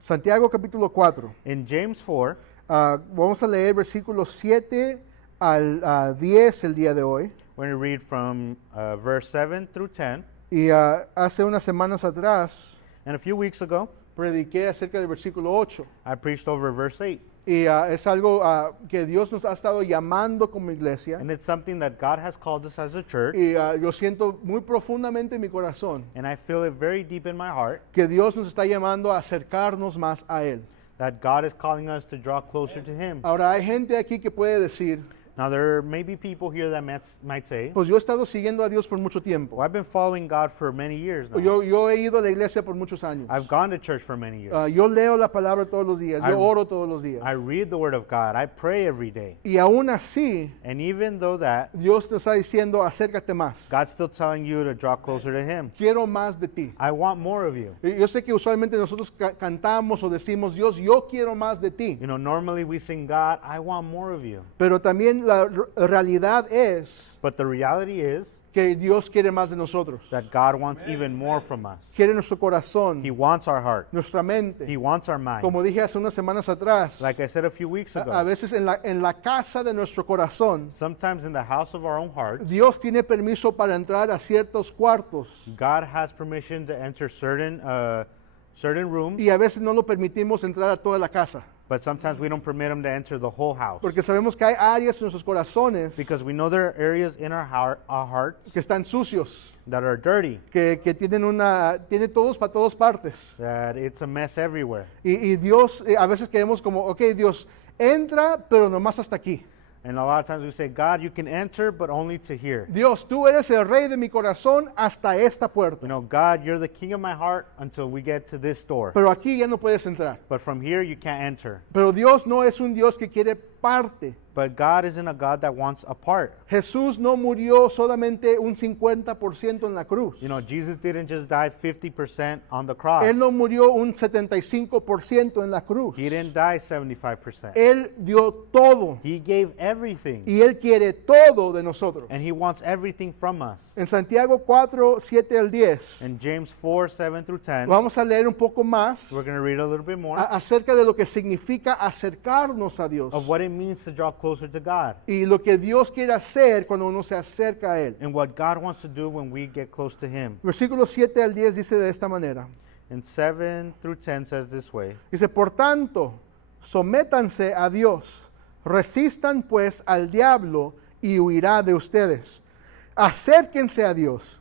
Santiago capítulo 4. In James 4, Vamos a leer versículos 7 al 10 el día de hoy. we're going to read from verse 7 through 10. Y hace unas semanas atrás And a few weeks ago, prediqué acerca del versículo 8. I preached over verse 8. Y es algo que Dios nos ha estado llamando como iglesia. And it's something that God has called us as a church. Y yo siento muy profundamente en mi corazón And I feel it very deep in my heart que Dios nos está llamando a acercarnos más a Él. that God is calling us to draw closer to Him. Ahora hay gente aquí que puede decir, Now, there may be people here that might say, pues yo he estado siguiendo a Dios por mucho tiempo. well, I've been following God for many years now. Yo he ido a la iglesia por muchos años. I've gone to church for many years. Yo leo la palabra todos los días, I- yo oro todos los días. I read the Word of God. I pray every day. Y aún así, And even though that, Dios te está diciendo, acércate más. God's still telling you to draw closer to Him. Quiero más de ti. I want more of you. Y yo sé que usualmente nosotros cantamos o decimos, Dios, yo quiero más de ti. You know, normally we sing, God, I want more of you. Pero también la realidad es But the reality is que Dios quiere más de nosotros. that God wants even more from us. Quiere nuestro corazón, He wants our heart. nuestra He mente. wants our mind. Como dije hace unas semanas atrás, Like I said a few weeks a ago, veces en la casa de nuestro corazón, sometimes in the house of our own heart, Dios tiene permiso para entrar a ciertos cuartos God has permission to enter certain rooms, y a veces no lo permitimos entrar a toda la casa. but sometimes we don't permit Him to enter the whole house. Porque sabemos que hay áreas en nuestros corazones Because we know there are areas in our hearts que están sucios, that are dirty, que tiene todos para todas partes. that it's a mess everywhere. Y Dios, a veces queremos como, ok, Dios, entra, pero nomás hasta aquí. And a lot of times we say, God, you can enter, but only to here. Dios, tú eres el rey de mi corazón hasta esta puerta. You know, God, you're the king of my heart until we get to this door. Pero aquí ya no puedes entrar. But from here, you can't enter. Pero Dios no es un Dios que quiere parte. But God isn't a God that wants a part. Jesús no murió solamente un 50% en la cruz. You know, Jesus didn't just die 50% on the cross. Él no murió un 75% en la cruz. He didn't die 75%. Él dio todo. He gave everything. Y Él quiere todo de nosotros. And He wants everything from us. En Santiago 4, 7 al 10, In James 4, 7 through 10, vamos a leer un poco más we're going to read a little bit more acerca de lo que significa acercarnos a Dios. of what it means to draw closer to God. Y lo que Dios quiere hacer cuando uno se acerca a Él. And what God wants to do when we get close to Him. Versículos 7 al 10 dice de esta manera. And 7 through 10 says this way. Dice, por tanto, sométanse a Dios, resistan pues al diablo y huirá de ustedes. Acérquense a Dios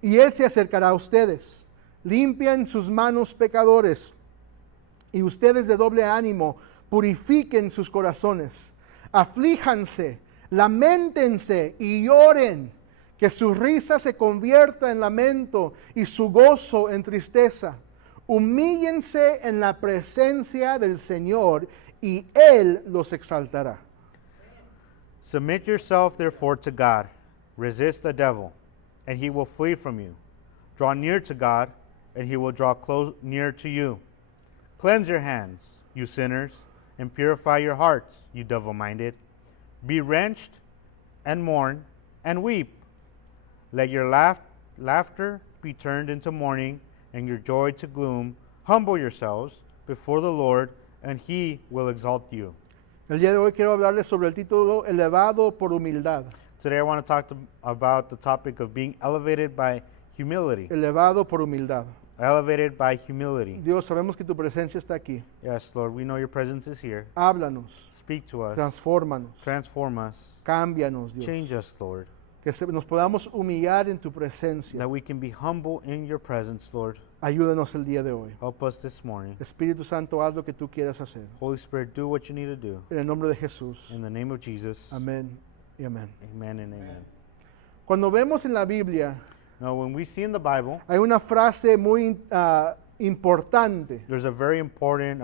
y Él se acercará a ustedes. Limpian sus manos pecadores y ustedes de doble ánimo purifiquen sus corazones. Aflíjanse, lamentense y lloren, que su risa se convierta en lamento y su gozo en tristeza. Humíllense en la presencia del Señor y Él los exaltará. Submit yourself therefore to God. Resist the devil, and he will flee from you. Draw near to God, and he will draw close near to you. Cleanse your hands, you sinners, and purify your hearts, you double-minded. Be wrenched, and mourn, and weep. Let your laughter be turned into mourning, and your joy to gloom. Humble yourselves before the Lord, and he will exalt you. El día de hoy quiero hablarles sobre el título Elevado por humildad. Today I want to talk about the topic of being elevated by humility. Elevado por humildad. Elevated by humility. Dios, sabemos que tu presencia está aquí. Yes, Lord, we know your presence is here. Háblanos, Speak to us. transfórmanos, Transform us. cámbianos, Change Dios. us, Lord. Que nos podamos humillar en tu presencia. That we can be humble in your presence, Lord. Ayúdanos el día de hoy. Help us this morning. Espíritu Santo, haz lo que tú quieras hacer. Holy Spirit, do what you need to do. En el nombre de Jesús. In the name of Jesus. Amén y amén. Amen and amen. Cuando vemos en la Biblia, Now, when we see in the Bible, hay una frase muy importante. there's a very important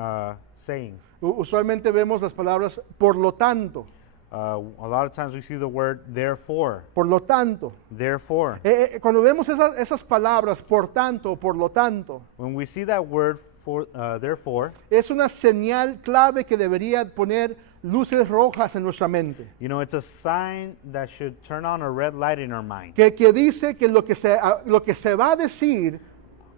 saying. Usualmente vemos las palabras por lo tanto, A lot of times we see the word therefore. por lo tanto. Therefore. Cuando vemos esas palabras por tanto, por lo tanto, When we see that word for therefore, es una señal clave que debería poner luces rojas en nuestra mente. you know, it's a sign that should turn on a red light in our mind. Que dice que lo que se va a decir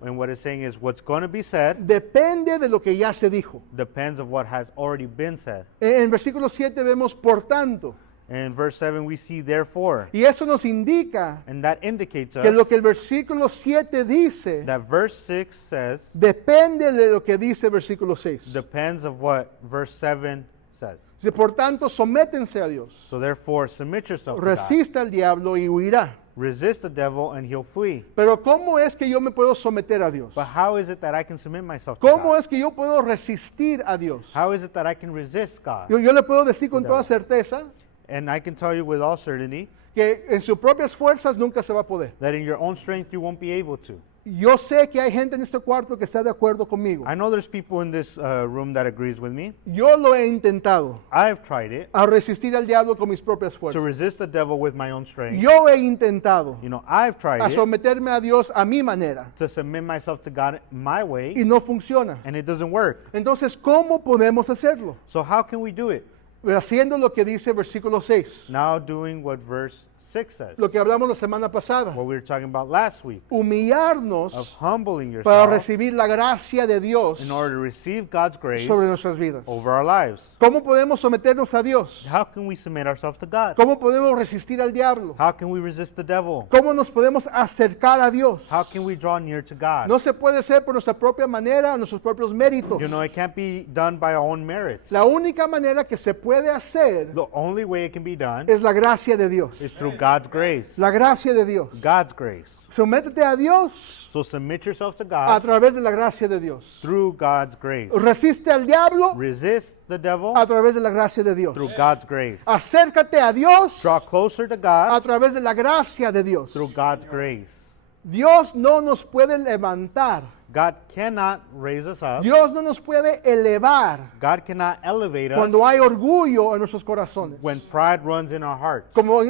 And what it's saying is what's going to be said depende de lo que ya se dijo. depends of what has already been said. En versículo 7 vemos por tanto, And in verse 7 we see therefore. y eso nos indica And that indicates que lo us que el versículo 7 dice that verse 6 says depende de lo que dice el versículo 6. depends of what verse 7 says. Dice, por tanto, sométense a Dios. So therefore submit yourself to God. Resista al diablo y huirá. Resist the devil and he'll flee. Pero ¿cómo es que yo me puedo someter a Dios? But how is it that I can submit myself to ¿Cómo God? es que yo puedo resistir a Dios? How is it that I can resist God? Yo le puedo decir con toda certeza And I can tell you with all certainty que en sus propias fuerzas nunca se va a poder. that in your own strength you won't be able to. Yo sé que hay gente en este cuarto que está de acuerdo conmigo. I know there's people in this room that agrees with me. Yo lo he intentado I've tried it a resistir al diablo con mis propias to fuerzas. resist the devil with my own strength. Yo he intentado You know, I've tried a it someterme a Dios a mi manera to submit myself to God my way, y no funciona. and it doesn't work. Entonces, ¿cómo podemos hacerlo? So how can we do it? Haciendo lo que dice versículo 6, Now doing what verse 6 says, lo que hablamos la semana pasada. what we were talking about last week, of Humillarnos humbling para yourself recibir la gracia de Dios in order to receive God's grace sobre nuestras vidas. over our lives. ¿Cómo podemos someternos a Dios? How can we submit ourselves to God? ¿Cómo podemos resistir al diablo? How can we resist the devil? ¿Cómo nos podemos acercar a Dios? How can we draw near to God? No se puede hacer por nuestra propia manera, nuestros propios méritos. You know, it can't be done by our own merits. La única manera que se puede hacer The only way it can be done es la gracia de Dios. is through God's grace. La gracia de Dios. God's grace. Sométete a Dios So submit yourself to a God través de la gracia de Dios. through God's grace. Resiste al diablo Resist the devil a través de la gracia de Dios. through God's grace. Acércate a Dios Draw closer to a God través de la gracia de Dios. through God's grace. Dios no nos puede levantar. God cannot raise us up. Dios no nos puede elevar God cannot elevate us cuando hay orgullo en nuestros corazones. when pride runs in our hearts. Como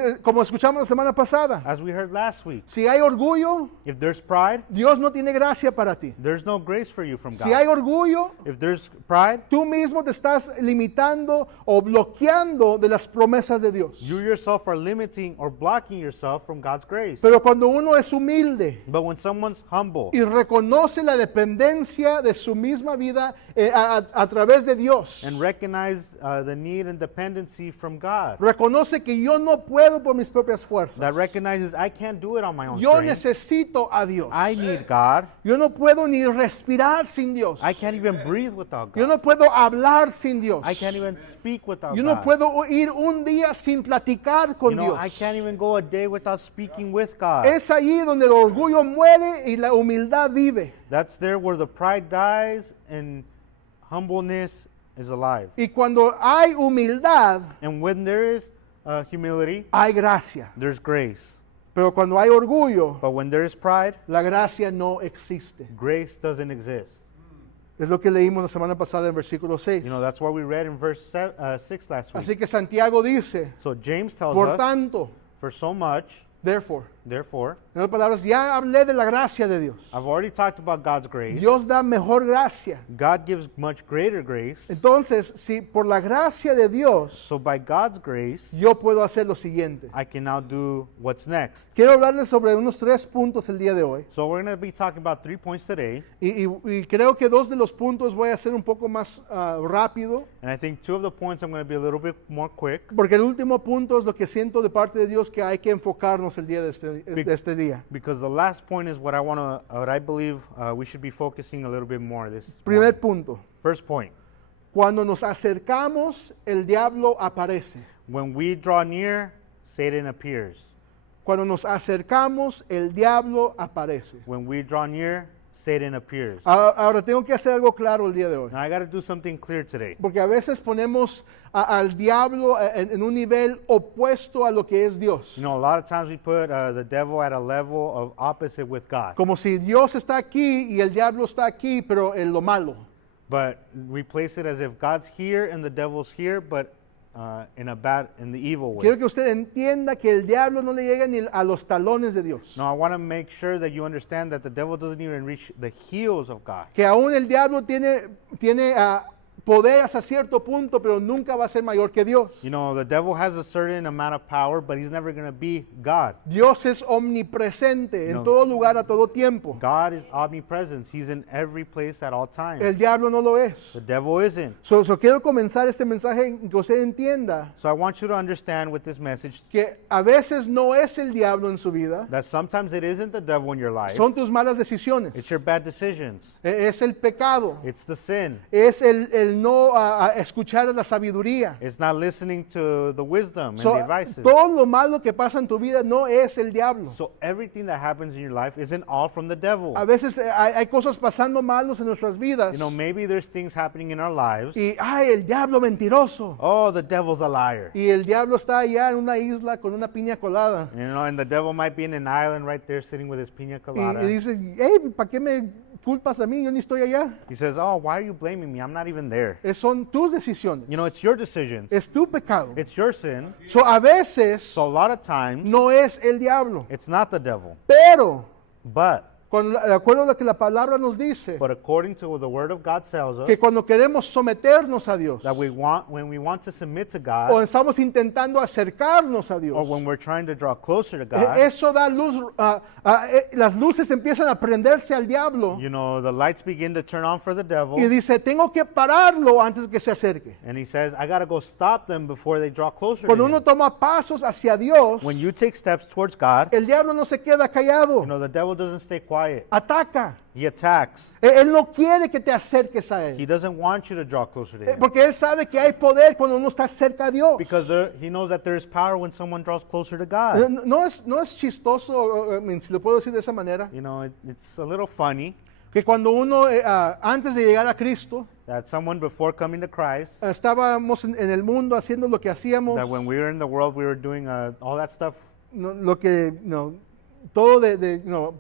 escuchamos la semana pasada, As we heard last week, si hay orgullo, if there's pride, Dios no tiene gracia para ti. there's no grace for you from Si hay God. orgullo, If there's pride, tú mismo te estás limitando o bloqueando de las promesas de Dios. you yourself are limiting or blocking yourself from God's grace. Pero cuando uno es humilde But when someone's humble y reconoce la dependencia de su misma vida a través de Dios, and recognize the need and dependency from God, reconoce que yo no puedo por mis propias fuerzas. that recognizes I can't do it on my own Yo strength. necesito a Dios. I need God. Yo no puedo ni respirar sin Dios. I can't even breathe without Yo God. no puedo hablar sin Dios. I can't even speak without Yo no God. puedo ir un día sin platicar You con know, I Dios. can't even go a day without speaking with God. Es allí donde el orgullo muere y la humildad vive. That's there where the pride dies and humbleness is alive. Y cuando hay humildad, And when there is humility, hay gracia. there's grace. Pero cuando hay orgullo, But when there is pride, la gracia no existe. grace doesn't exist. Es lo que leímos la semana pasada en versículo 6. You know, that's what we read in verse 6 last week. Así que Santiago dice, So James tells por us, tanto, for so much, therefore, therefore, en otras palabras, ya hablé de la gracia de Dios. I've already talked about God's grace. Dios da mejor gracia. God gives much greater grace. Entonces, si por la gracia de Dios So by God's grace, yo puedo hacer lo siguiente. I can now do what's next. Quiero hablarles sobre unos 3 puntos el día de hoy. So we're going to be talking about 3 points today. Y creo que 2 de los puntos voy a hacer un poco más rápido, And I think 2 of the points I'm going to be a little bit more quick. porque el último punto es lo que siento de parte de Dios que hay que enfocarnos el día de este día. Because the last point is what I believe we should be focusing a little bit more this Primer morning. punto. First point. Cuando nos acercamos, el diablo aparece. When we draw near, Satan appears. Cuando nos acercamos, el diablo aparece. When we draw near, Satan appears. Ahora tengo que hacer algo claro el día de hoy. Now I got to do something clear today. Porque a veces ponemos al diablo en un nivel opuesto a lo que es Dios. You know, a lot of times we put the devil at a level of opposite with God. Como si Dios está aquí y el diablo está aquí, pero en lo malo. But we place it as if God's here and the devil's here, but in the evil way. Quiero que usted entienda que el diablo no le llega ni a los talones de Dios. No, I want to make sure that you understand that the devil doesn't even reach the heels of God. Que aún el diablo tiene poder hasta cierto punto, pero nunca va a ser mayor que Dios. You know, the devil has a certain amount of power, but he's never going to be God. Dios es omnipresente en No. todo lugar, a todo tiempo. God is omnipresent. He's in every place at all times. El diablo no lo es. The devil isn't. So quiero comenzar este mensaje en que usted entienda So I want you to understand with this message que a veces no es el diablo en su vida, that sometimes it isn't the devil in your life. son tus malas decisiones, It's your bad decisions. es el pecado, It's the sin. es el no a escuchar la sabiduría. It's not listening to the wisdom and So, the advices. todo lo malo que pasa en tu vida no es el diablo. So everything that happens in your life isn't all from the devil. A veces hay cosas pasando malos en nuestras vidas You know, maybe there's things happening in our lives. y ay, el diablo mentiroso. Oh, the devil's a liar. Y el diablo está allá en una isla con una piña colada. You know, and the devil might be in an island right there sitting with his pina colada. Y dice, hey, ¿para qué me culpas a mí? Yo ni estoy allá. He says, oh, why are you blaming me? I'm not even there. Son tus decisiones. You know, it's your decisions. Es tu pecado. It's your sin. So, a veces So a lot of times, no es el diablo. it's not the devil. Pero, de acuerdo a lo que la palabra nos dice, But according to the word of God tells us, que cuando queremos someternos a Dios, that when we want to submit to o God, estamos intentando acercarnos a Dios, or when we're trying to draw closer to God, eso da luz, las luces empiezan a prenderse al diablo you know, the lights begin to turn on for the devil. y dice, tengo que pararlo antes de que se acerque. And he says, I got to go stop them before they draw closer to Cuando him. uno toma pasos hacia Dios, When you take steps towards God, el diablo no se queda callado, you know, the devil doesn't stay quiet. ataca. He attacks. Él no quiere que te acerques a He él, doesn't want you to draw closer to him. porque él sabe que hay poder cuando uno está cerca a Dios. Because he knows that there is power when someone draws closer to God. No es chistoso, si lo puedo decir de esa manera, You know, it's a little funny que cuando uno, antes de llegar a Cristo, that someone before coming to Christ, estábamos en el mundo haciendo lo que hacíamos, that when we were in the world, we were doing all that stuff. lo que, todo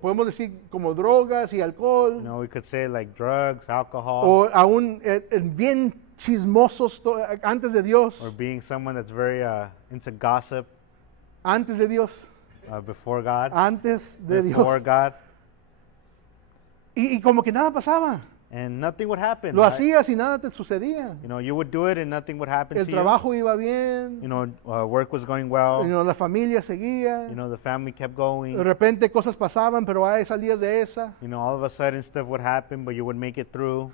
podemos decir como drogas y alcohol, You know, we could say like drugs, alcohol, o aún bien chismosos antes de Dios, or being someone that's very into gossip antes de Dios, before God. antes de Before Dios. God. Y como que nada pasaba. And nothing would happen. Lo right? hacías y nada te sucedía. You know, you would do it and nothing would happen El to trabajo iba bien, you. You know, work was going well. la familia seguía. You know, the family kept De going. repente cosas pasaban, pero ahí salías de esa. You know, all of a sudden stuff would happen, but you would make it through.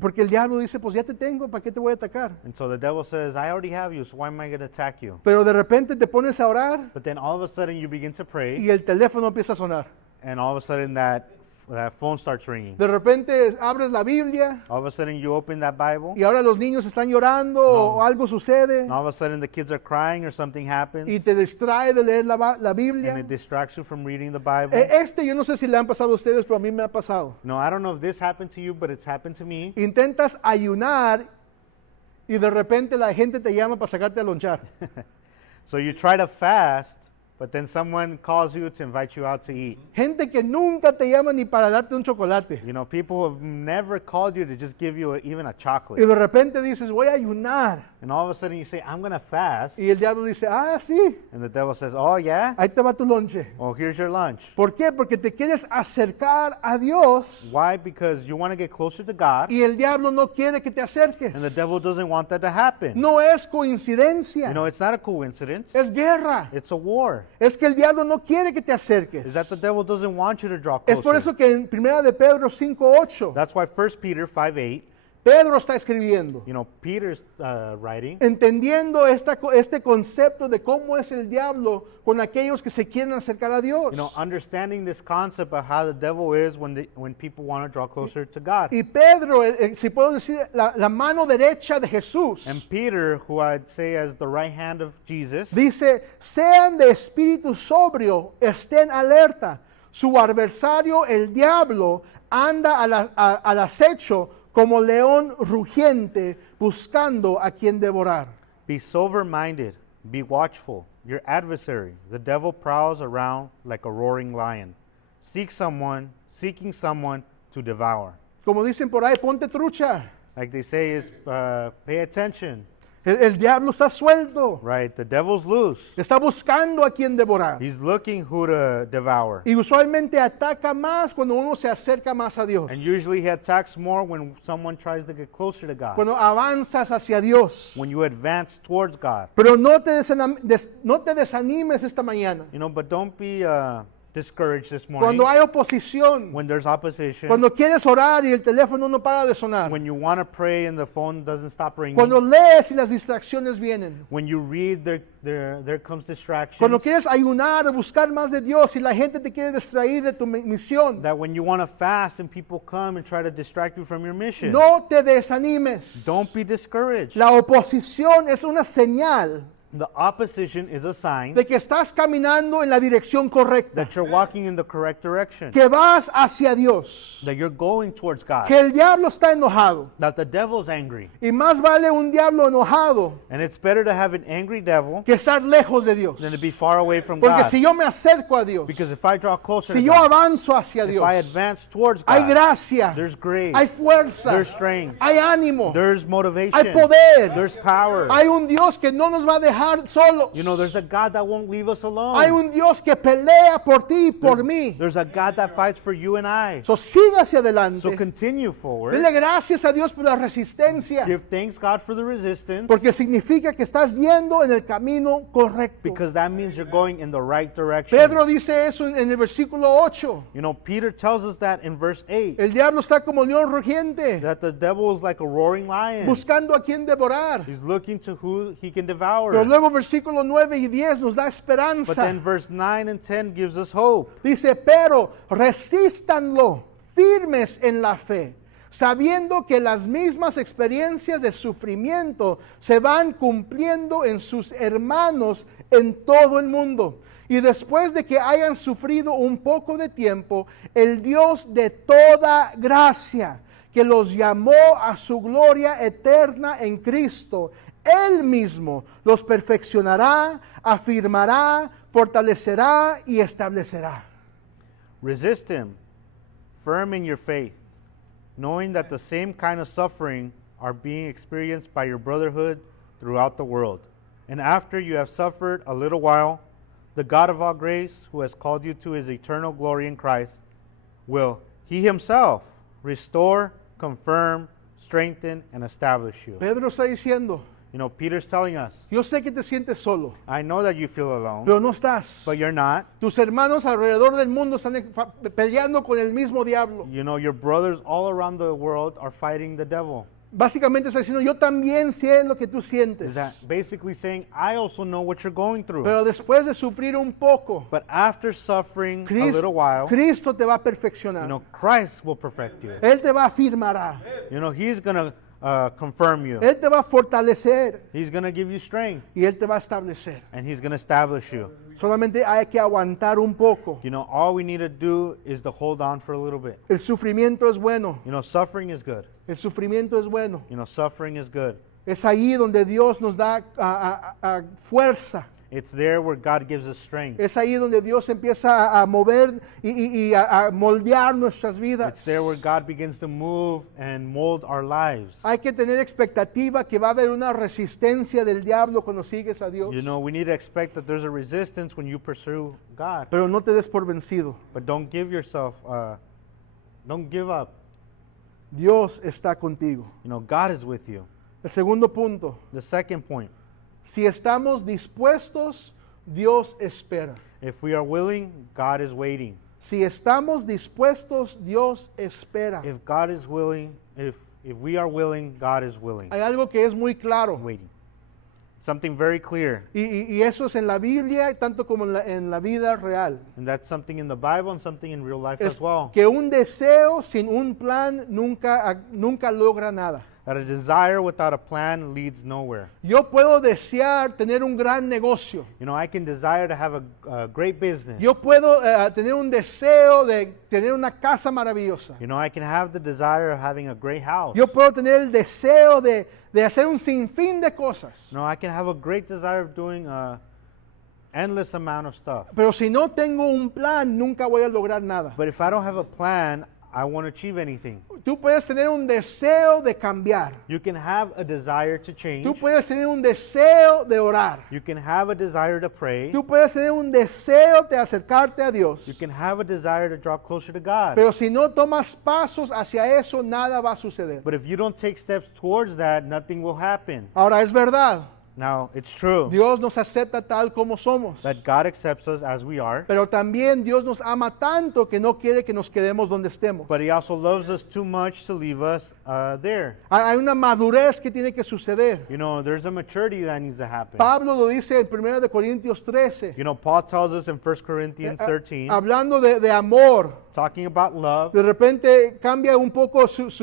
Porque el diablo dice, pues ya te tengo, ¿para qué te voy a atacar? And so the devil says, I already have you, so why am I going to attack you? Pero de repente te pones a orar But then all of a sudden you begin to pray, y el teléfono empieza a sonar. and all of a sudden that phone starts ringing. De repente abres la Biblia All of a sudden you open that Bible, y ahora los niños están llorando o algo sucede and all of a sudden the kids are crying or something happens, y te distrae de leer la and Biblia. it distracts you from reading the Bible. Yo no sé si le han pasado a ustedes, pero a mí me ha pasado. No, I don't know if this happened to you, but it's happened to me. Intentas ayunar y de repente la gente te llama para sacarte a lonchar. So you try to fast, but then someone calls you to invite you out to eat. Gente que nunca te llama ni para darte un chocolate. You know, people who have never called you to just give you even a Y chocolate. de repente dices, voy a ayunar. And all of a sudden you say, I'm going to fast. Y el diablo dice, sí, And the devil says, oh, yeah? ahí te va tu lonche. Well, here's your lunch. ¿Por qué? Porque te quieres acercar a Dios Why? Because you want to get closer to God, y el diablo no quiere que te acerques. and the devil doesn't want that to happen. No es coincidencia, You know, it's not a coincidence. es guerra. It's a war. Es que el diablo no quiere que te acerques. Is that the devil doesn't want you to draw Es por closer. eso que en 1 de Pedro 5:8, That's why 1 Peter 5:8, Pedro está escribiendo, you know, Peter's writing, entendiendo este concepto de cómo es el diablo con aquellos que se quieren acercar a Dios. you know, understanding this concept of how the devil is when people want to draw closer to God. Y Pedro, si puedo decir, la mano derecha de Jesús, And Peter, who I'd say as the right hand of Jesus, dice, sean de espíritu sobrio, estén alerta. Su adversario, el diablo, anda al acecho como león rugiente, buscando a quien devorar. be sober-minded, be watchful. Your adversary, the devil, prowls around like a roaring lion, seeking someone to devour. Como dicen por ahí, ponte trucha. Like they say is, pay attention. El diablo está suelto. right? The devil's loose. Está buscando a quien devorar. He's looking who to devour. Y usualmente ataca más cuando uno se acerca más a Dios. And usually he attacks more when someone tries to get closer to God. Cuando avanzas hacia Dios. When you advance towards God. Pero no te desanimes esta mañana. You know, but don't be discouraged this morning. Cuando hay oposición. When there's opposition. Cuando quieres orar y el teléfono no para de sonar. When you want to pray and the phone doesn't stop ringing. Cuando lees y las distracciones vienen. When you read, there comes distractions. Cuando quieres ayunar o buscar más de Dios y la gente te quiere distraer de tu misión. That when you want to fast and people come and try to distract you from your mission. No te desanimes. Don't be discouraged. La oposición es una señal The opposition is a sign de que estás caminando en la dirección correcta, that you're walking in the correct direction. que vas hacia Dios, That you're going towards God. que el diablo está enojado. That the devil's angry. Y más vale un diablo enojado And it's better to have an angry devil que estar lejos de Dios. than to be far away from Porque God. si yo me acerco a Dios, Because if I draw closer si to yo God, avanzo hacia if Dios, I advance towards hay God, gracia, there's grace, hay fuerza, there's strength, hay ánimo, there's motivation, hay poder, there's power. hay un Dios que no nos va a dejar solos. You know, there's a God that won't leave us alone. Hay un Dios que pelea por ti y por mí. There's a God that fights for you and I. So siga hacia adelante. So continue forward. Dile gracias a Dios por la resistencia, Give thanks God for the resistance, porque significa que estás yendo en el camino correcto. because that means you're going in the right direction. Pedro dice eso en el versículo 8. You know, Peter tells us that in verse 8, El diablo está como león rugiente, that the devil is like a roaring lion. buscando a quien devorar. He's looking to who he can Pero devour. luego versículos 9 y 10 nos da But esperanza. then verse 9 and 10 gives us hope. Dice, pero resístanlo firmes en la fe, sabiendo que las mismas experiencias de sufrimiento se van cumpliendo en sus hermanos en todo el mundo. Y después de que hayan sufrido un poco de tiempo, el Dios de toda gracia, que los llamó a su gloria eterna en Cristo, Él mismo los perfeccionará, afirmará, fortalecerá y establecerá. Resist him, firm in your faith, knowing that the same kind of suffering are being experienced by your brotherhood throughout the world. And after you have suffered a little while, the God of all grace, who has called you to his eternal glory in Christ, will he himself restore, confirm, strengthen, and establish you. Pedro está diciendo, You know, Peter's telling us, yo sé que te sientes solo, I know that you feel alone, pero no estás. but you're not. Tus hermanos alrededor del mundo están peleando con el mismo diablo. You know, your brothers all around the world are fighting the devil. Básicamente está diciendo, yo también sé lo que tú sientes. Is that basically saying, I also know what you're going through. Pero después de sufrir un poco, But after suffering a little while, Cristo te va a perfeccionar. you know, Christ will perfect you. Él te va a afirmará. You know, he's going to confirm you. Él te va a fortalecer He's going to give you strength, y Él te va a establecer. and he's going to establish you. Solamente hay que aguantar un poco. You know, all we need to do is to hold on for a little bit. El sufrimiento es bueno. You know, suffering is good. El sufrimiento es bueno. You know, suffering is good. Es ahí donde Dios nos da fuerza. It's there where God gives us strength. Es ahí donde Dios empieza a mover y a moldear nuestras vidas. It's there where God begins to move and mold our lives. Hay que tener expectativa que va a haber una resistencia del diablo cuando sigues a Dios. You know, we need to expect that there's a resistance when you pursue God. Pero no te des por vencido. But don't give yourself, don't give up. Dios está contigo. You know, God is with you. El segundo punto. The second point, Si estamos dispuestos, Dios espera. if we are willing, God is waiting. Si estamos dispuestos, Dios espera. If God is willing, if we are willing, God is willing. Hay algo que es muy claro. Waiting. Something very clear. Y eso es en la Biblia, tanto como en la vida real. And that's something in the Bible and something in real life Es as well. que un deseo sin un plan nunca logra nada. That a desire without a plan leads nowhere. Yo puedo desear tener un gran negocio. You know, I can desire to have a great business. Yo puedo tener un deseo de tener una casa maravillosa. You know, I can have the desire of having a great house. Yo puedo tener el deseo de hacer un sinfín de cosas. You know, I can have a great desire of doing a endless amount of stuff. Pero si no tengo un plan, nunca voy a lograr nada. But if I don't have a plan, I want to achieve anything. Tú puedes tener un deseo de cambiar. You can have a desire to change. Tú puedes tener un deseo de orar. You can have a desire to pray. Tú puedes tener un deseo de acercarte a Dios. You can have a desire to draw closer to God. Pero si no tomas pasos hacia eso, nada va a suceder. But if you don't take steps towards that, nothing will happen. Ahora, es verdad, Now, it's true Dios nos acepta tal como somos. that God accepts us as we are, Pero también Dios nos ama tanto que no quiere que nos quedemos donde estemos. but He also loves us too much to leave us there. Hay una madurez que tiene que suceder. You know, there's a maturity that needs to happen. Pablo lo dice en 1 de Corintios 13. You know, Paul tells us in 1 Corinthians 13, Hablando de amor, talking about love, de repente cambia un poco sus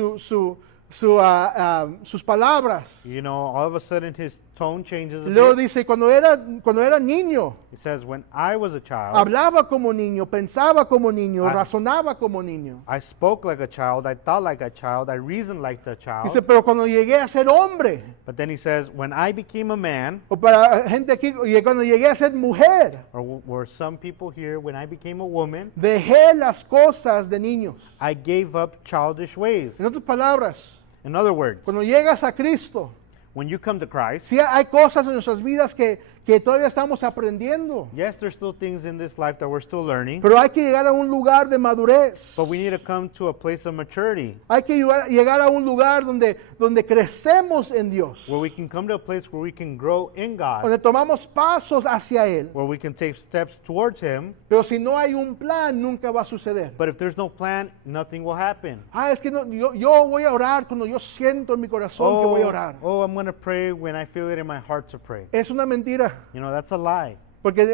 palabras. you know, all of a sudden his tone changes a Luego bit. dice, cuando era niño, He says, when I was a child, hablaba como niño, pensaba como niño, Ah. razonaba como niño. I spoke like a child, I thought like a child, I reasoned like a child. Dice, pero cuando llegué a ser hombre, But then he says, when I became a man, o para gente aquí, cuando llegué a ser mujer, or were some people here, when I became a woman, dejé las cosas de niños. I gave up childish ways. En otras palabras, In other words, cuando llegas a Cristo, when you come to Christ, sí hay cosas en nuestras vidas que todavía estamos aprendiendo, yes, there's still things in this life that we're still learning, pero hay que llegar a un lugar de madurez. but we need to come to a place of maturity Hay que llegar a un lugar donde crecemos en Dios, where we can come to a place where we can grow in God, donde tomamos pasos hacia Él. where we can take steps towards Him. Pero si no hay un plan, nunca va a suceder. But if there's no plan, nothing will happen. Es que no, yo voy a orar cuando yo siento en mi corazón que voy a orar. I'm going to pray when I feel it in my heart to pray. Es una mentira. You know, that's a lie. Porque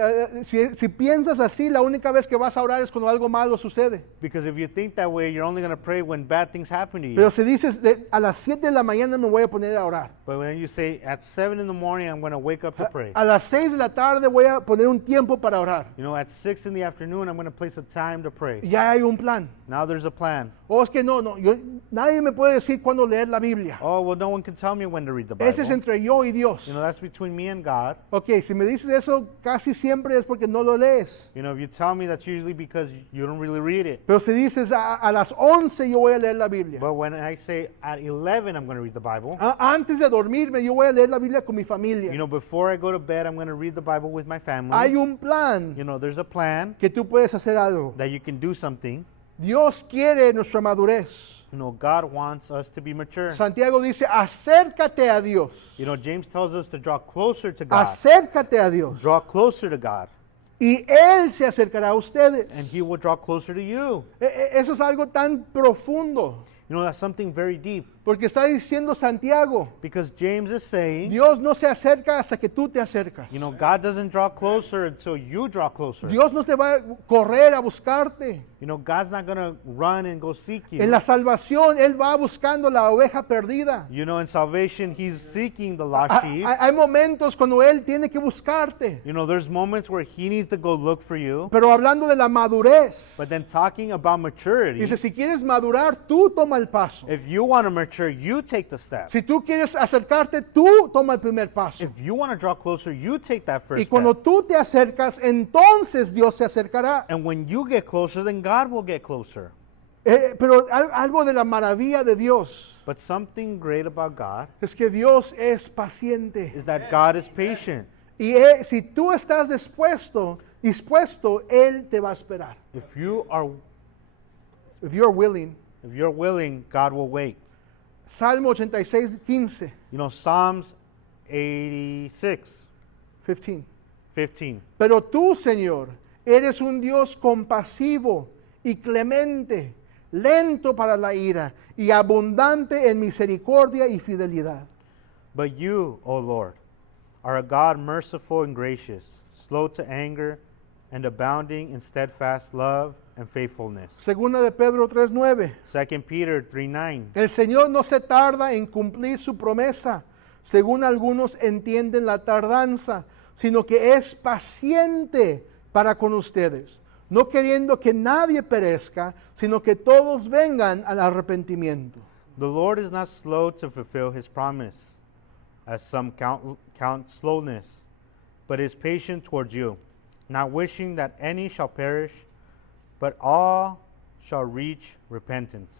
si piensas así, la única vez que vas a orar es cuando algo malo sucede. Because if you think that way, you're only going to pray when bad things happen to you. Pero si dices, a las 7 de la mañana me voy a poner a orar. But when you say, at 7 in the morning, I'm going to wake up to pray. A las 6 de la tarde voy a poner un tiempo para orar. You know, at 6 in the afternoon, I'm going to place a time to pray. Ya hay un plan. Now there's a plan. O es que nadie me puede decir cuándo leer la Biblia. Oh, well, no one can tell me when to read the Ese es Bible. entre yo y Dios. You know, that's between me and God. Ok, si me dices eso, casi siempre es porque no lo lees. You know, if you tell me, that's usually because you don't really read it. Pero si dices a las 11 yo voy a leer la Biblia. But when I say at 11, I'm going to read the Bible. Antes de dormirme yo voy a leer la Biblia con mi familia. You know, before I go to bed, I'm going to read the Bible with my family. Hay un plan You know, there's a plan que tú puedes hacer algo. that you can do something. Dios quiere nuestra madurez. You know, God wants us to be mature. Santiago dice, acércate a Dios. You know, James tells us to draw closer to God. Acércate a Dios. Draw closer to God, Y Él se acercará a ustedes. and He will draw closer to you. Eso es algo tan profundo. You know, that's something very deep. Porque está diciendo Santiago, Because James is saying, Dios no se acerca hasta que tú te acercas. you know, God doesn't draw closer until you draw closer. Dios no te va a correr a buscarte. You know, God's not going to run and go seek you. En la salvación, Él va buscando la oveja perdida. You know, in salvation, He's seeking the lost sheep. Hay momentos cuando Él tiene que buscarte. You know, there's moments where He needs to go look for you. Pero hablando de la madurez, But then talking about maturity, dice, si quieres madurar, tú toma el paso. if you want to mature, you take the step. Si tú quieres acercarte, tú toma el primer paso. If you want to draw closer, you take that first Y cuando step. tú te acercas, entonces Dios se acercará. And when you get closer, then God will get closer. Pero algo de la maravilla de Dios But something great about God es que Dios es paciente. is that God is patient. Y si tú estás dispuesto, Él te va a esperar. If you are If you're willing. if you're willing, God will wait. Salmo 86, 15, You know, Psalms 86, 15. 15. Pero tú, Señor, eres un Dios compasivo y clemente, lento para la ira y abundante en misericordia y fidelidad. But you, O Lord, are a God merciful and gracious, slow to anger, and abounding in steadfast love and faithfulness. Segunda de Pedro 3:9. 2 Peter 3:9. El Señor no se tarda en cumplir su promesa, según algunos entienden la tardanza, sino que es paciente para con ustedes, no queriendo que nadie perezca, sino que todos vengan al arrepentimiento. The Lord is not slow to fulfill his promise, as some count slowness, but is patient towards you, not wishing that any shall perish, but all shall reach repentance.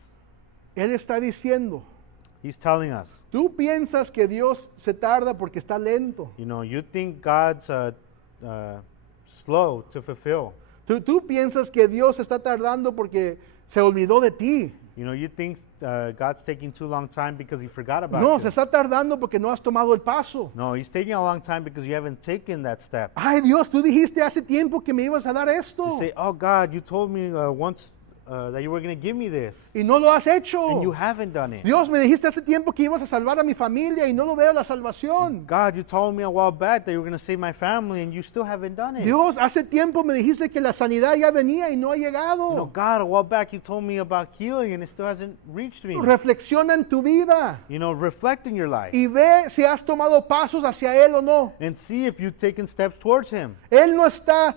Él está diciendo, He's telling us, tú piensas que Dios se tarda porque está lento. you think God's slow to fulfill. Tú piensas que Dios está tardando porque se olvidó de ti. You think God's taking too long time because he forgot about No, you. se está tardando porque no has tomado el paso. No, he's taking a long time because you haven't taken that step. Ay Dios, tú dijiste hace tiempo que me ibas a dar You esto say, oh God, you told me once that you were going to give me this, y no lo has hecho. and you haven't done it. Dios, me dijiste hace tiempo que ibas a salvar a mi familia y no lo veo la salvación. God, you told me a while back that you were going to save my family, and you still haven't done it. Dios, hace tiempo me dijiste que la sanidad ya venía y no ha llegado. God, a while back you told me about healing, and it still hasn't reached me. Reflexiona en tu vida Reflect in your life y ve si has tomado pasos hacia Él o no. and see if you've taken steps towards him. Él no está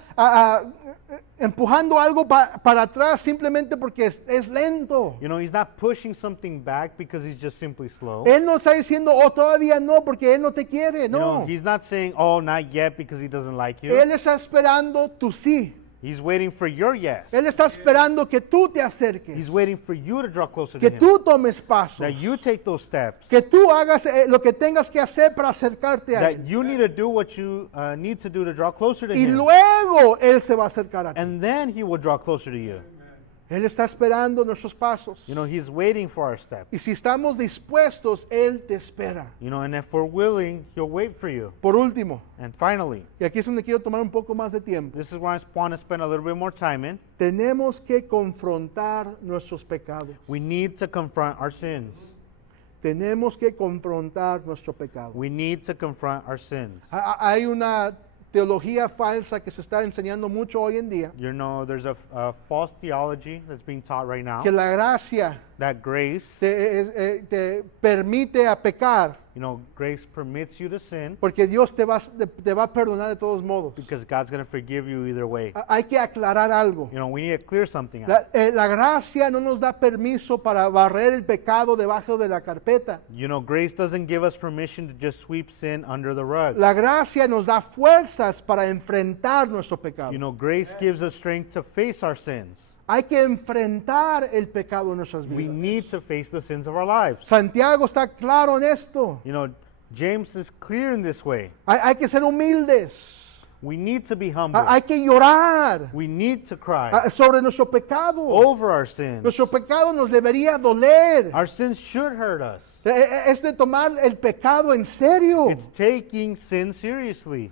empujando algo para atrás simplemente porque es lento. He's not pushing something back because he's just simply slow. Él no está diciendo, oh, todavía no, porque Él no te quiere. No. He's not saying, oh, not yet because he doesn't like you. Él está esperando tu sí. He's waiting for your yes. Él está esperando que tú te He's acerques, waiting for you to draw closer que to him. tú tomes pasos, That you take those steps. que tú hagas lo que tengas que hacer para acercarte a That Él. you need to do what you need to do to draw closer to Y him. luego Él se va a acercar a ti. And then he will draw closer to you. Él está esperando nuestros pasos. He's waiting for our steps. Y si estamos dispuestos, Él te espera. And if we're willing, he'll wait for you. Por último, And finally, y aquí es donde quiero tomar un poco más de tiempo, this is where I want to spend a little bit more time in. tenemos que confrontar nuestros pecados. We need to confront our sins. Tenemos que confrontar nuestro pecado. We need to confront our sins. Hay una teología falsa que se está enseñando mucho hoy en día, There's a false theology that's being taught right now que la gracia that grace, te permite a pecar grace permits you to sin porque Dios te va a perdonar de todos modos. because God's going to forgive you either way. Hay que aclarar algo. We need to clear something out. La gracia no nos da permiso para barrer el pecado debajo de la carpeta. Grace doesn't give us permission to just sweep sin under the rug. La gracia nos da fuerzas para enfrentar nuestro pecado. Grace gives us strength to face our sins. Hay que enfrentar el pecado en nuestras We vidas. need to face the sins of our lives. Santiago está claro en esto. James is clear in this way. Hay que ser humildes. We need to be humble. Hay que llorar We need to cry sobre nuestro pecado. over our sins. Nuestro pecado nos debería doler. Our sins should hurt us. Es de tomar el pecado en serio. It's taking sin seriously.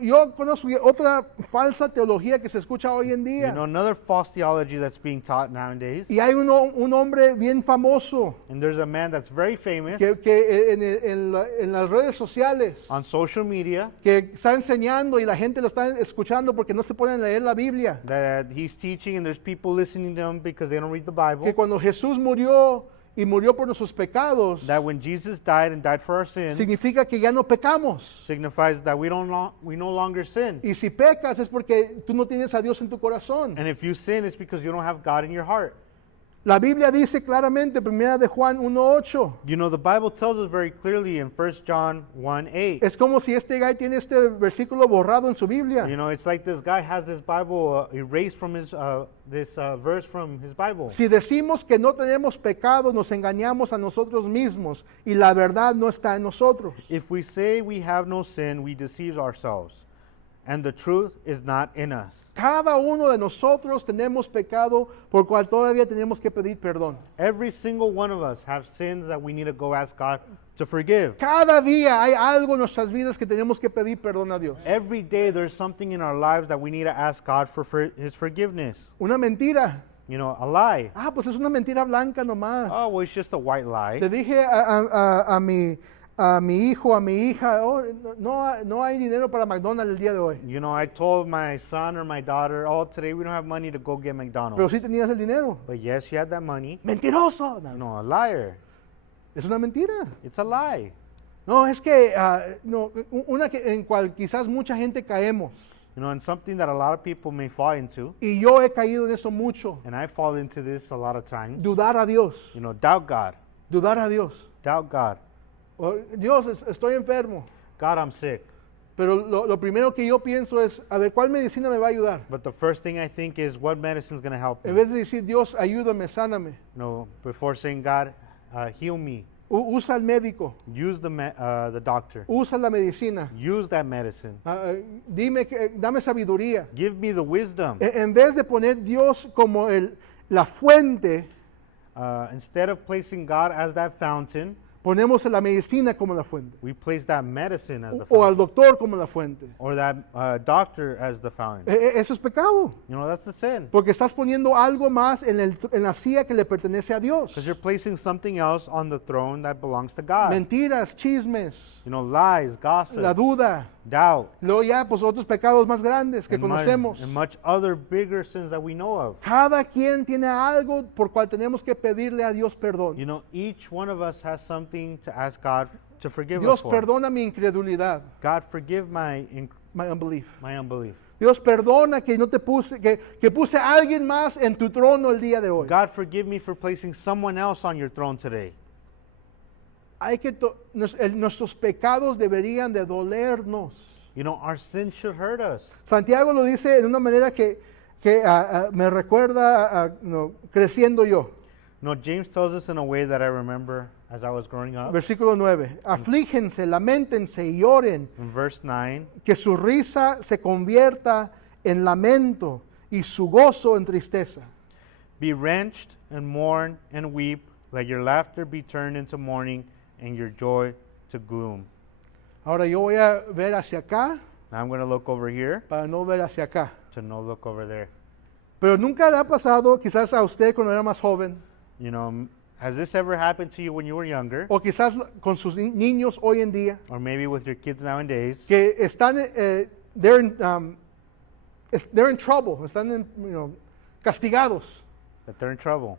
Yo conozco otra falsa teología que se escucha hoy en día. Another false theology that's being taught nowadays. Y hay un hombre bien famoso And there's a man that's very famous que en las redes sociales on social media que está enseñando y la gente lo está escuchando porque no se pueden leer la Biblia. that he's teaching, and there's people listening to him because they don't read the Bible. Que cuando Jesús murió y murió por nuestros pecados, That when Jesus died and died for our sins, significa que ya no pecamos. signifies that we no longer sin. Y si pecas es porque tú no tienes a Dios en tu corazón. And if you sin, it's because you don't have God in your heart. La Biblia dice claramente, 1 de Juan 1:8. The Bible tells us very clearly in 1 John 1:8. Es como si este guy tiene este versículo borrado en su Biblia. It's like this guy has this Bible erased from his verse from his Bible. Si decimos que no tenemos pecado, nos engañamos a nosotros mismos y la verdad no está en nosotros. If we say we have no sin, we deceive ourselves, and the truth is not in us. Cada uno de nosotros tenemos pecado por cual todavía tenemos que pedir perdón. Every single one of us have sins that we need to go ask God to forgive. Cada día hay algo en nuestras vidas que tenemos que pedir perdón a Dios. Every day there's something in our lives that we need to ask God for His forgiveness. Una mentira. A lie. Pues es una mentira blanca nomás. Oh, well, it's just a white lie. Le dije a mi hijo, a mi hija, no hay dinero para McDonald's el día de hoy. I told my son or my daughter, oh, today we don't have money to go get Pero McDonald's. sí tenías el dinero. But yes, you had that money. Mentiroso. No, a liar. Es una mentira. It's a lie. No, es que una en cual quizás mucha gente caemos. And something that a lot of people may fall into, Y yo he caído en eso mucho. and I fall into this a lot of times. Dudar a Dios. Doubt God. Dudar a Dios. Doubt God. Dios, estoy enfermo. God, I'm sick. Pero lo primero que yo pienso es, a ver, ¿cuál medicina me va a ayudar? But the first thing I think is, what medicine is going to help En me? vez de decir, Dios, ayúdame, sáname. No, before saying, God, heal me, Usa al médico, use the doctor. usa la medicina. Use that medicine. Dame sabiduría. Give me the wisdom. En vez de poner Dios como la fuente, Instead of placing God as that fountain, ponemos la medicina como la fuente. we place that medicine as the O fountain. al doctor como la fuente. Or that doctor as the fountain. Eso es pecado. You know, that's the sin. Porque estás poniendo algo más en la silla que le pertenece a Dios. Because you're placing something else on the throne that belongs to God. Mentiras, chismes, You know, lies, gossip, la duda. doubt, Luego ya, pues otros pecados más grandes que and conocemos. much other bigger sins that we know of. Cada quien tiene algo por cual tenemos que pedirle a Dios perdón. You know, each one of us has something to ask God to forgive Dios us for. perdona mi incredulidad, God, forgive my unbelief. unbelief. Dios perdona que no te puse, que puse a alguien más en tu trono el día de hoy. God, forgive me for placing someone else on your throne today. Nuestros pecados deberían de dolernos. You know, our sins should hurt us. Santiago lo dice en una manera que me recuerda creciendo yo. No, James tells us in a way that I remember as I was growing up. Versículo 9. Aflígense, lamentense y lloren, In verse 9, que su risa se convierta en lamento y su gozo en tristeza. be wrenched and mourn and weep, let your laughter be turned into mourning and your joy to gloom. Ahora yo voy a ver hacia acá Now I'm going to look over here para no ver hacia acá. to no look over there. Pero nunca le ha pasado, quizás a usted cuando era más joven, You know, has this ever happened to you when you were younger? o quizás con sus niños hoy en día, Or maybe with your kids nowadays? que están, they're in trouble, están castigados That they're in trouble.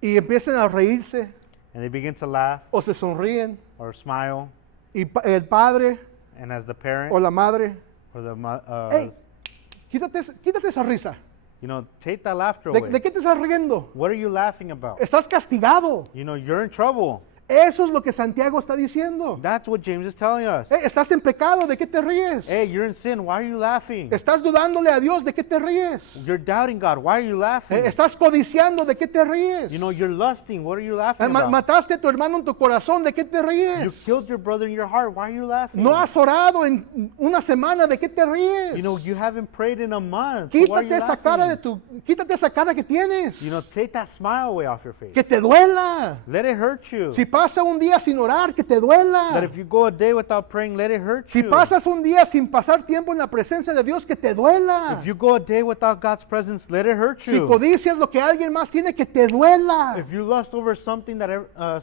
y empiezan a reírse And they begin to laugh o se sonríen or smile. y el padre And as the parent o la madre, or the hey, quítate esa risa. you know, take that laughter ¿De away. qué te estás riendo? What are you laughing about? Estás castigado. You know, you're in trouble. Eso es lo que Santiago está diciendo. That's what James is telling us. Estás en pecado, ¿de qué te ríes? Hey, you're in sin. Why are you laughing? Estás dudándole a Dios, ¿de qué te ríes? You're doubting God. Why are you laughing? Estás codiciando, ¿de qué te ríes? You know, you're lusting. What are you laughing about? Mataste a tu hermano en tu corazón, ¿de qué te You ríes? killed your brother in your heart. Why are you laughing? No has orado en una semana, ¿de qué te ríes? You know, you haven't prayed in a month. So why are you Quítate esa cara que tienes. You know, take that smile away off your face. Que te duela. Let it hurt you. Si pasa un día sin orar, que te That duela. if you go a day without praying, let it hurt Si you. pasas un día sin pasar tiempo en la presencia de Dios, que te duela. If you go a day without God's presence, let it hurt Si you. codicias lo que alguien más tiene, que te duela. If you lust over something that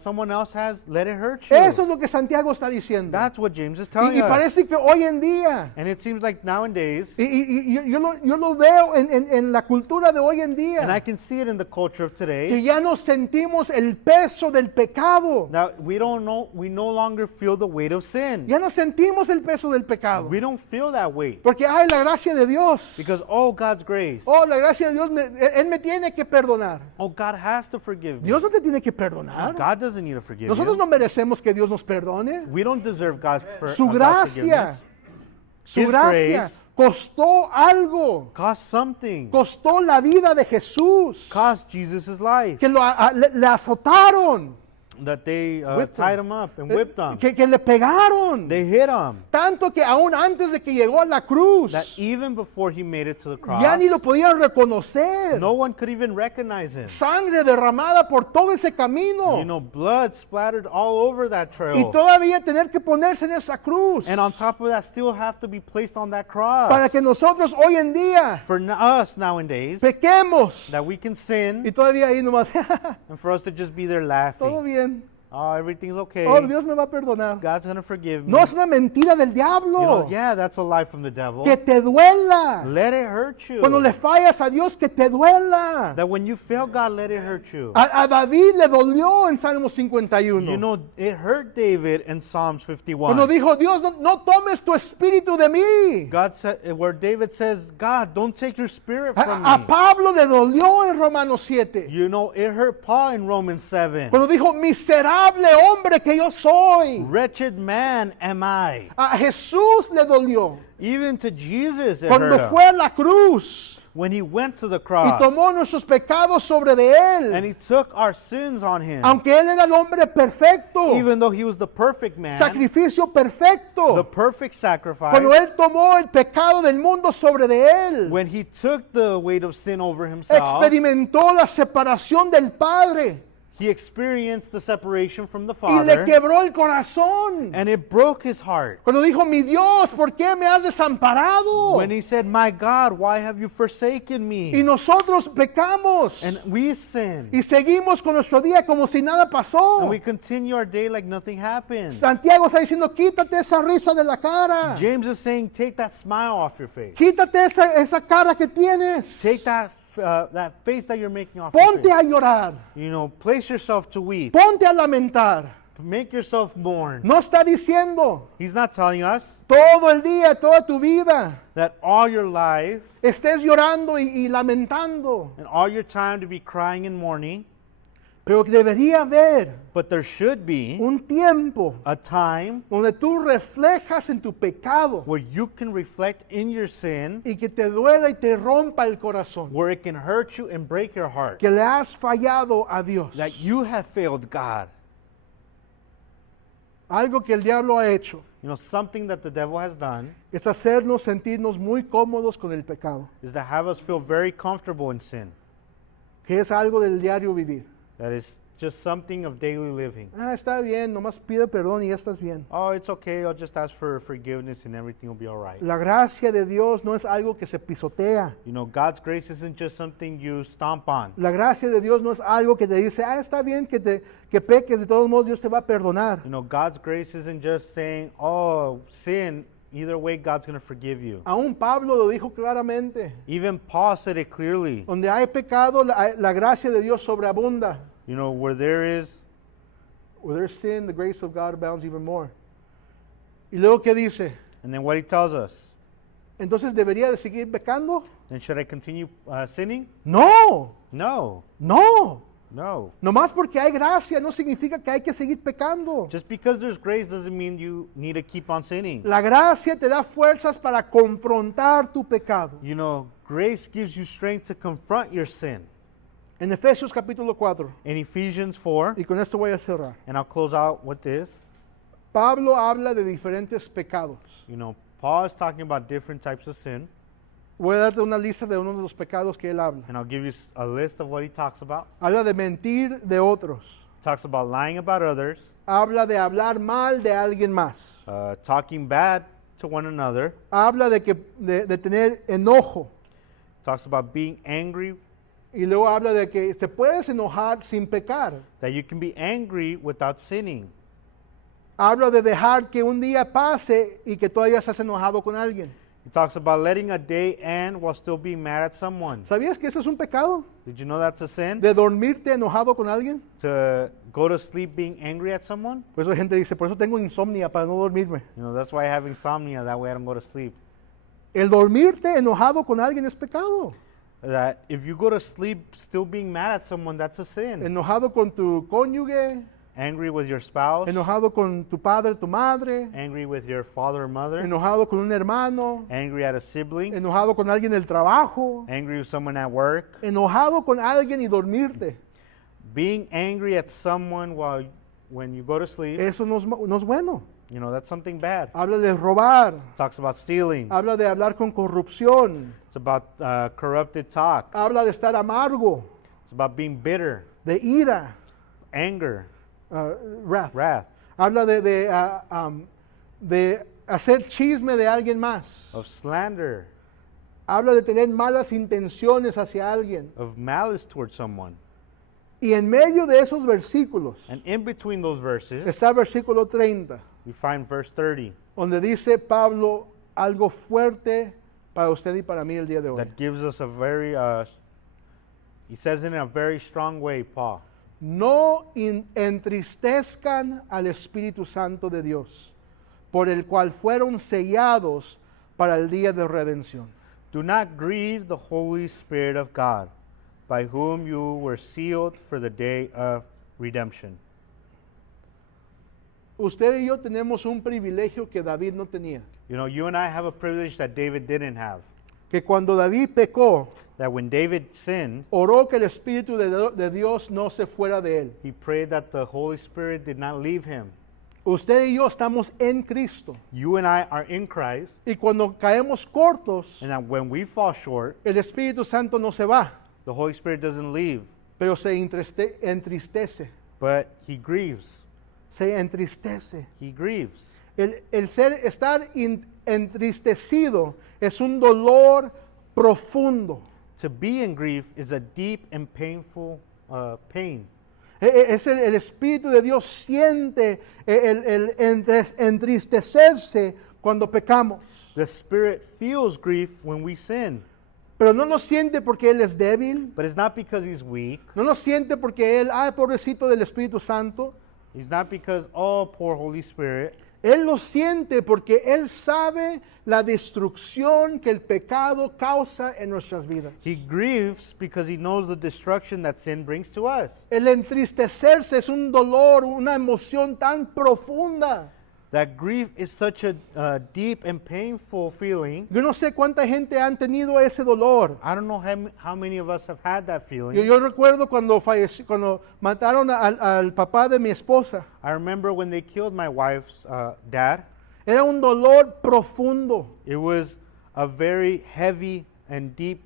someone else has, let it hurt you. Eso es lo que Santiago está diciendo. That's what James is telling Y us. parece que hoy en día, And it seems like nowadays, y yo lo veo en la cultura de hoy en and I día, can see it in the culture of que today, ya no sentimos el peso del pecado. that we no longer feel the weight of sin. Ya no sentimos el peso del pecado. We don't feel that weight. Porque hay la gracia de Dios. Because, oh, God's grace. Oh, la gracia de Dios, Él me tiene que perdonar. Oh, God has to forgive me. Dios no te tiene que perdonar. God doesn't need to forgive Nosotros you. no merecemos que Dios nos perdone. We don't deserve God's Su gracia, su His gracia grace costó algo. cost something. Costó la vida de Jesús. Cost Jesus' life. Que le azotaron. That they Whipped tied him. him up and whipped him. Que le pegaron. They hit him. Tanto que aún antes de que llegó a la cruz, That even before he made it to the cross, ya ni lo podían reconocer. no one could even recognize him. Sangre derramada por todo ese camino. You know, blood splattered all over that Y trail. todavía tener que ponerse en esa cruz. And on top of that, still have to be placed on that cross. Para que nosotros hoy en día For us nowadays, pequemos. that we can sin, Y todavía ahí nomás, and for us to just be there todo laughing. bien. Oh, everything's okay. Oh, Dios me va a perdonar. God's going to forgive me. No, es una mentira del You diablo. know, yeah, that's a lie from the devil. Que te duela. Let it hurt you. Cuando le fallas a Dios, que te duela. That when you fail God, let it hurt you. A David le dolió en Salmo 51. You know, it hurt David in Psalms 51. Cuando dijo, Dios, no tomes tu espíritu de mí. God said, where David says, God, don't take your spirit from A me. Pablo le dolió en Romanos 7. You know, it hurt Paul in Romans 7. Cuando dijo, miserable miserable hombre que yo soy. Wretched man am I. A Jesús le dolió Even to Jesus it cuando hurt him. fue a la cruz When he went to the y cross tomó nuestros pecados sobre de and él. he took our sins on him. Aunque él era el hombre perfecto, Even though he was the perfect man, sacrificio the perfecto. perfect sacrifice, Cuando él tomó el pecado del mundo sobre de él, when he took the weight of sin over himself, experimentó la separación del Padre he experienced the separation from the y le Father, quebró el corazón. and it broke his heart. Cuando dijo, mi Dios, ¿por qué me has desamparado? When he said, "My God, why have you forsaken Y me?" nosotros pecamos And we sin, y seguimos con nuestro día como si nada pasó. and we continue our day like nothing happened. Santiago está diciendo, quítate esa risa de la cara. James is saying, take that smile off your face. Quítate esa cara que tienes. Take that face that you're making off your Ponte face. a llorar. You know, place yourself to weep. Ponte a lamentar. Make yourself mourn. No está diciendo He's not telling us todo el día, toda tu vida, that all your life estés llorando y lamentando. and all your time to be crying and mourning, Pero que debería haber but there should be un tiempo a time donde tú reflejas en tu pecado where you can reflect in your sin, y que te duela y te rompa el corazón. where it can hurt you and break your heart, Que le has fallado a Dios. that you have failed God. Algo que el diablo ha hecho You know, something that the devil has done es hacernos sentirnos muy cómodos con el pecado, is to have us feel very comfortable in sin. que es algo del diario vivir. That is just something of daily living. Ah, está bien, nomás pide perdón y ya estás bien. Oh, it's okay. I'll just ask for forgiveness and everything will be all right. La gracia de Dios no es algo que se pisotea. You know, God's grace isn't just something you stomp on. La gracia de Dios no es algo que te dice, ah, está bien que peques, de todos modos Dios te va a perdonar. You know, God's grace isn't just saying, oh, sin. Either way, God's going to forgive you. Aún Pablo lo dijo claramente. Even Paul said it clearly. Donde hay pecado, la gracia de Dios sobreabunda. You know, where there is, Where there's sin, the grace of God abounds even more. Y luego, ¿qué dice? and then what he tells us, Entonces, ¿debería de seguir pecando? then should I continue sinning? No, No, no. no. Nomás porque hay gracia no significa que hay que seguir pecando. Just because there's grace doesn't mean you need to keep on sinning. La gracia te da fuerzas para confrontar tu pecado. You know, grace gives you strength to confront your sin. En Efesios capítulo 4, In Ephesians 4, y con esto voy a cerrar, and I'll close out with this, Pablo habla de diferentes pecados. you know, Paul is talking about different types of sin, Voy a darte una lista de uno de los pecados que él habla. and I'll give you a list of what he talks about. Habla de mentir de otros. Talks about lying about others, Habla de hablar mal de alguien más. talking bad to one another, Habla de tener enojo. talks about being angry, Y luego habla de que te puedes enojar sin pecar. that you can be angry without sinning. Habla de dejar que un día pase y que todavía estás enojado con alguien. He talks about letting a day end while still being mad at someone. ¿Sabías que eso es un pecado? Did you know that's a sin? De dormirte enojado con alguien. To go to sleep being angry at someone? Por eso la gente dice, por eso tengo insomnia para no dormirme. You know, that's why I have insomnia, that way I don't go to sleep. El dormirte enojado con alguien es pecado. That if you go to sleep still being mad at someone, that's a sin. Enojado con tu cónyuge, Angry with your spouse, enojado con tu padre, tu madre, angry with your father or mother, enojado con un hermano, angry at a sibling, enojado con alguien del trabajo, angry with someone at work, enojado con alguien y dormirte. being angry at someone when you go to sleep, Eso no es bueno. you know, that's something bad. Habla de robar, Talks about stealing. habla de hablar con corrupción, It's about corrupted talk. habla de estar amargo, It's about being bitter, de ira, anger, wrath. wrath, Habla de hacer chisme de alguien más. of slander, Habla de tener malas intenciones hacia alguien. of malice towards someone. Y en medio de esos versículos And in between those verses, está el versículo 30, we find verse 30 donde dice Pablo algo fuerte para usted y para mí el día de hoy. that gives us a very, he says it in a very strong way, Paul. No entristezcan al Espíritu Santo de Dios, por el cual fueron sellados para el día de redención. Do not grieve the Holy Spirit of God, by whom you were sealed for the day of redemption. usted y yo tenemos un privilegio que David no tenía. You know, you and I have a privilege that David didn't have. Que cuando David pecó, That when David sinned, oró que el Espíritu de Dios no se fuera de él. he prayed that the Holy Spirit did not leave him. Usted y yo estamos en Cristo. You and I are in Christ, Y cuando caemos cortos, and that when we fall short, el Espíritu Santo no se va, the Holy Spirit doesn't leave, pero se entristece. but he grieves. Se entristece. He grieves. Estar entristecido es un dolor profundo. To be in grief is a deep and painful pain. Es el Espíritu de Dios siente el entristecerse cuando pecamos. The Spirit feels grief when we sin, Pero no lo siente porque Él es débil. but it's not because he's weak. No lo siente porque Él, pobrecito del Espíritu Santo. It's not because, oh, poor Holy Spirit. Él lo siente porque Él sabe la destrucción que el pecado causa en nuestras vidas. He grieves because he knows the destruction that sin brings to us. El entristecerse es un dolor, una emoción tan profunda. That grief is such a deep and painful feeling. Yo no sé cuánta gente han tenido ese dolor. I don't know how many of us have had that feeling. Yo recuerdo cuando mataron al papá de mi esposa. I remember when they killed my wife's dad. Era un dolor profundo. It was a very heavy and deep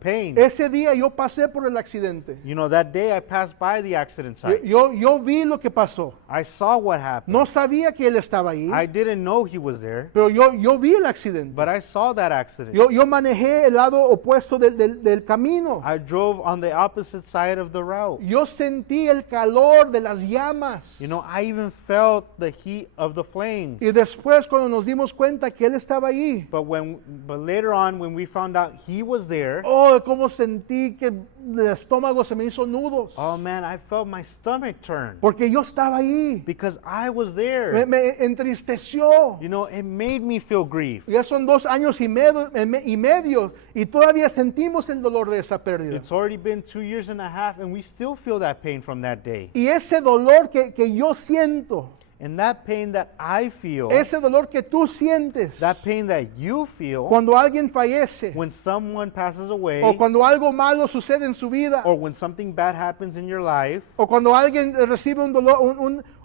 pain. Ese día yo pasé por el accidente. You know, that day I passed by the accident site. Yo vi lo que pasó. I saw what happened. No sabía que él estaba ahí, I didn't know he was there, pero yo vi el accidente. but I saw that accident. Yo manejé el lado opuesto del camino. I drove on the opposite side of the route. Yo sentí el calor de las llamas. You know, I even felt the heat of the flames. Y después cuando nos dimos cuenta que él estaba ahí, But later on, when we found out he was there, oh, cómo sentí que el estómago se me hizo nudos. oh man, I felt my stomach turn Porque yo estaba ahí. because I was there. Me entristeció. You know, it made me feel grief. Ya son 2 años y medio y todavía sentimos el dolor de esa pérdida. It's already been 2 years and a half, and we still feel that pain from that day. Y ese dolor que yo siento, And that pain that I feel, ese dolor que tú sientes that pain that you feel cuando alguien fallece when someone passes away, o cuando algo malo sucede en su vida or when something bad happens in your life, o cuando alguien recibe un dolor,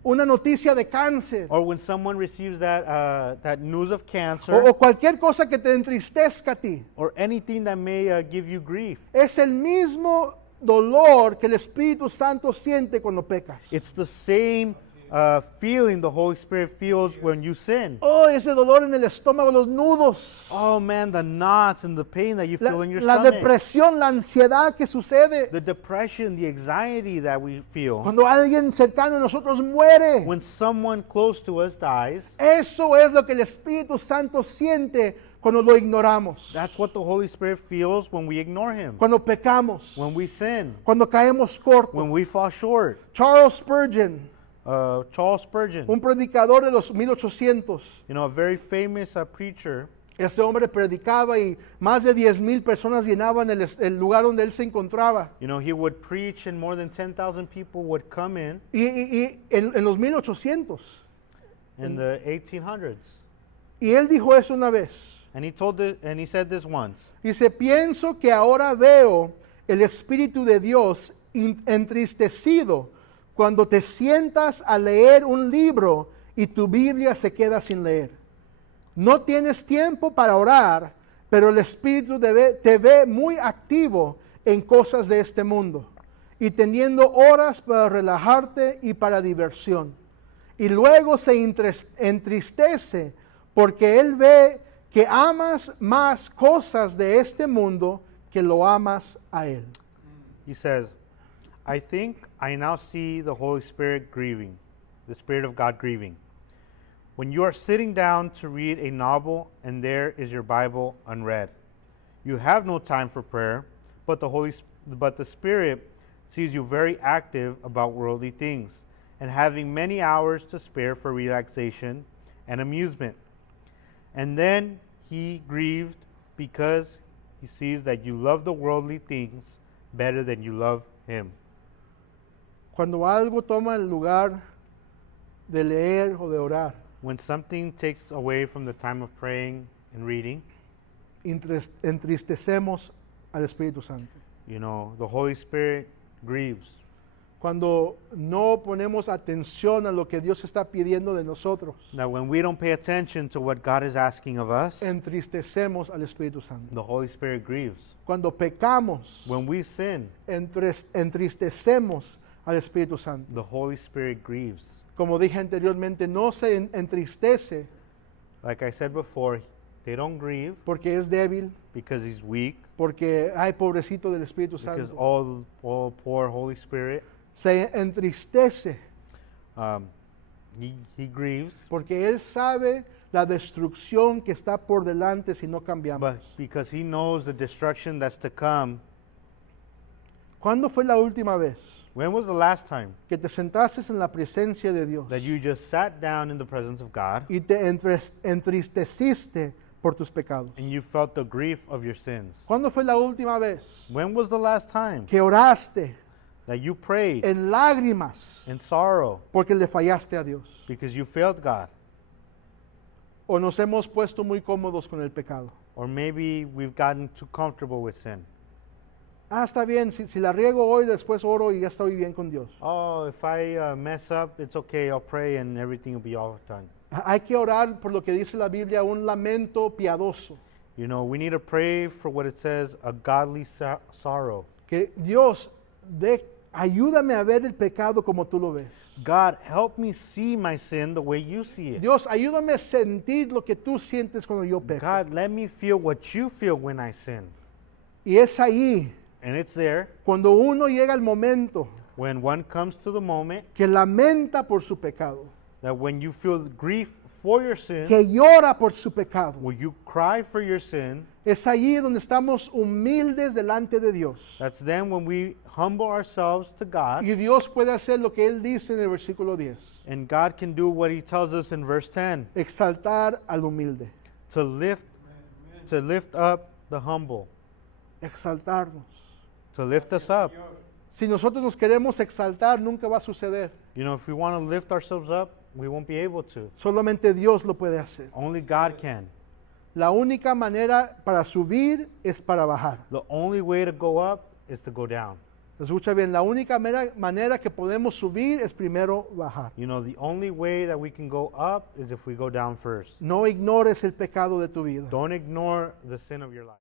una noticia de cáncer or when someone receives that news of cancer, o cualquier cosa que te entristezca a ti. or anything that may give you grief. Es el mismo dolor que el Espíritu Santo siente cuando pecas. It's the same feeling the Holy Spirit feels when you sin. Oh, ese dolor en el estómago, los nudos, Oh man, the knots and the pain that you feel in your la stomach. depresión, la ansiedad que sucede The depression, the anxiety that we feel cuando alguien cercano a nosotros muere. when someone close to us dies. Eso es lo que el Espíritu Santo siente cuando lo ignoramos, That's what the Holy Spirit feels when we ignore Him, cuando pecamos, when we sin, cuando caemos corto. when we fall short. Charles Spurgeon, Charles Spurgeon, un predicador de los 1800, you know, a very famous preacher. ese hombre predicaba y más de 10,000 personas llenaban el lugar donde él se encontraba. You know, he would preach and more than 10,000 people would come in Y en los 1800. in the 1800s. Y él dijo eso una vez. And he said this once. Dice, pienso que ahora veo el Espíritu de Dios entristecido cuando te sientas a leer un libro y tu Biblia se queda sin leer. No tienes tiempo para orar, pero el Espíritu te ve muy activo en cosas de este mundo y teniendo horas para relajarte y para diversión. Y luego se entristece porque Él ve que amas más cosas de este mundo que lo amas a Él. He says, I think I now see the Holy Spirit grieving, the Spirit of God grieving. When you are sitting down to read a novel and there is your Bible unread, you have no time for prayer, but the Spirit sees you very active about worldly things and having many hours to spare for relaxation and amusement. And then he grieved because he sees that you love the worldly things better than you love him. Cuando algo toma el lugar de leer o de orar, when something takes away from the time of praying and reading, entristecemos al Espíritu Santo. you know, the Holy Spirit grieves. Cuando no ponemos atención a lo que Dios está pidiendo de nosotros, That when we don't pay attention to what God is asking of us, entristecemos al Espíritu Santo. the Holy Spirit grieves. Cuando pecamos, When we sin, entristecemos al Espíritu Santo. the Holy Spirit grieves. Como dije anteriormente, no se entristece Like I said before, they don't grieve porque es débil, because he's weak, porque ay, pobrecito del Espíritu because Santo. all poor Holy Spirit, Se entristece he grieves, porque Él sabe la destrucción que está por delante si no cambiamos. but because he knows the destruction that's to come. ¿Cuándo fue la última vez When was the last time que te sentaste en la presencia de Dios that you just sat down in the presence of God y te entristeciste por tus pecados? and you felt the grief of your sins? ¿Cuándo fue la última vez When was the last time que oraste that you prayed en lágrimas in sorrow porque le fallaste a Dios? because you failed God? ¿O nos hemos puesto muy cómodos con el pecado? Or maybe we've gotten too comfortable with sin. Ah, está bien, si la riego hoy, después oro y ya estoy bien con Dios. Oh, if I mess up, it's okay, I'll pray and everything will be all done. Hay que orar por lo que dice la Biblia, un lamento piadoso. You know, we need to pray for what it says, a godly sorrow. Que Dios, ayúdame a ver el pecado como tú lo ves. God, help me see my sin the way you see it. Dios, ayúdame a sentir lo que tú sientes cuando yo peco. God, let me feel what you feel when I sin. Y es ahí, And it's there cuando uno llega al momento when one comes to the moment que lamenta por su pecado, that when you feel grief for your sin, que llora por su pecado, when you cry for your sin, es allí donde estamos humildes delante de Dios. that's then when we humble ourselves to God, Y Dios puede hacer lo que Él dice en el versículo 10, and God can do what he tells us in verse 10, exaltar al humilde, to lift up the humble, exaltarnos. to lift us up. Si nosotros nos queremos exaltar, nunca va a suceder. You know, if we want to lift ourselves up, we won't be able to. Solamente Dios lo puede hacer. Only God can. La única manera para subir es para bajar. The only way to go up is to go down. Escucha bien, la única manera que podemos subir es primero bajar. You know, the only way that we can go up is if we go down first. No ignores el pecado de tu vida. Don't ignore the sin of your life.